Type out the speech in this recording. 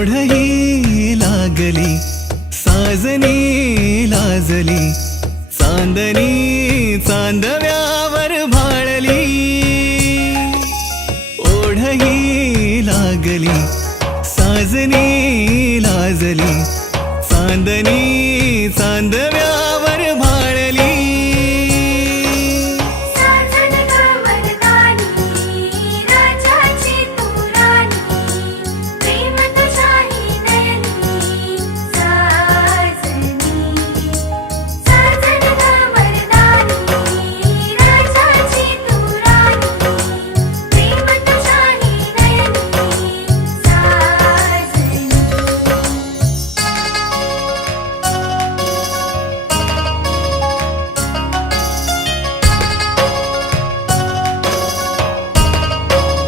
ओढही लागली साजनी लाजली चांदणी चांदव्यावर भाळली ओढही लागली साजनी लाजली चांदणी चांदव्या